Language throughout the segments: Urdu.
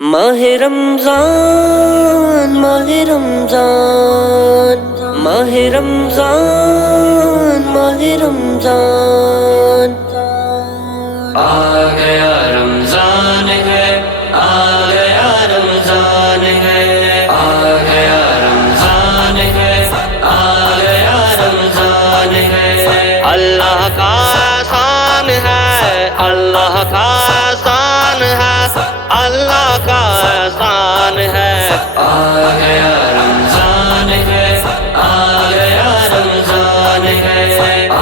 ماہ رمضان ماہ رمضان ماہ رمضان ماہ رمضان آ گیا رمضان ہے، آ گیا رمضان ہے، آ گیا رمضان ہے، آ گیا رمضان ہے۔ اللہ کا احسان ہے، اللہ کا احسان ہے، اللہ کا احسان ہے۔ آ گیا رمضان ہے، آ گیا رمضان ہے، آ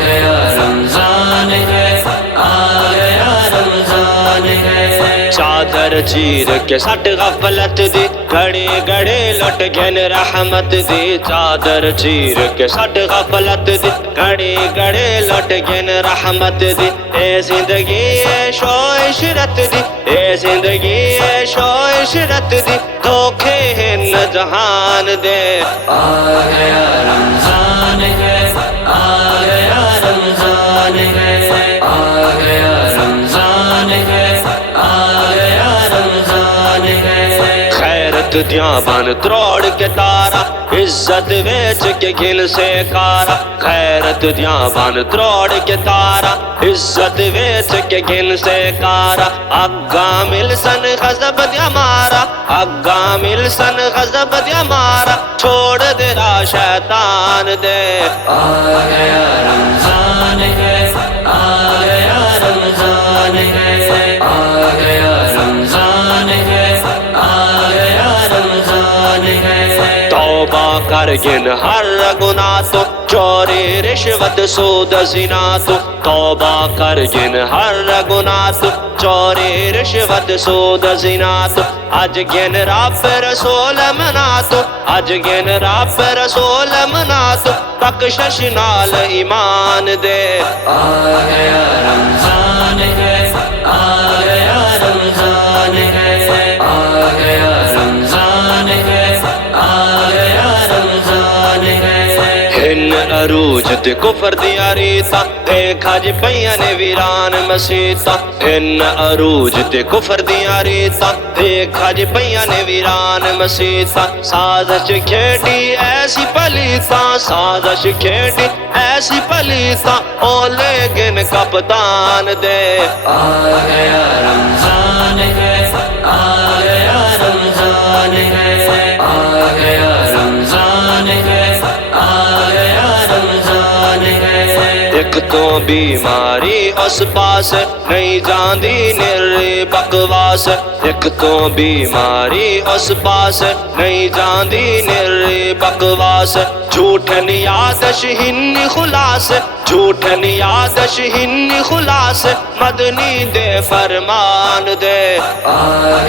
گیا رمضان ہے، آ گیا رمضان ہے۔ چادر چیر کے سٹ غفلت دی، گھڑی گھڑی لٹ گھن رحمت دی۔ چادر چیر کے سٹ غفلت دی، گھڑی گھڑی لٹ گھن رحمت دی۔ اے زندگی عیش و عشرت دی، اے زندگی عیش و عشرت دی، دھوکے ہن جہان دے۔ آ گیا رمضان ہے، آ گیا رمضان ہے، آ گیا رمضان ہے، آ گیا رمضان ہے۔ خیرت دیاں بن تروڑ کے تارا، عزت ویچ کے گھن سے کارا۔ خیرت دیاں بن تروڑ کے تارا، عزت ویچ کے گھن سے کارا۔ اگا مل سن غضب دیا مارا، اگا مل سن غضب دیا مارا، چھوڑ دیرا شیطان دے۔ آ گیا رمضان ہے، آ گیا رمضان ہے، آ گیا رمضان ہے، آ گیا رمضان ہے۔ توبہ کر گن ہر گناہ تو، چوری رشوت سود زنا تو۔ توبہ کر گن ہر گناہ تو، چوری رشوت سود زنا تو۔ اج گن رب رسول منا تو، اج گن رب رسول منا تو، بخشش نال ایمان دے۔ آ گیا رمضان ہے، آ گیا رمضان ہے، آ گیا رمضان ہے، آ گیا رمضان ہے۔ ہن عروج تے کفر دیا ریتا، دیکھا جی پیاں نے ویران مسیتا۔ ہن عروج تے کفر دیا ریتا، دیکھا جی پیاں نے ویران مسیتا۔ سازش کھیڑی ایسی پلیتا، سازش کھیڑی ایسی پلیتا، اولے گن کپتان دے۔ آ گیا رمضان ہے، آ گیا رمضان ہے، آ گیا رمضان ہے، آ گیا رمضان ہے۔ ایک تو بیماری اس پاس، نہیں جاندی نر بکواس۔ ایک تو بیماری اس پاس، نہیں جاندی نر بکواس۔ جھوٹن یادش ہن خلاص، جھوٹن یادش ہن خلاص، مدنی دے فرمان دے۔ آ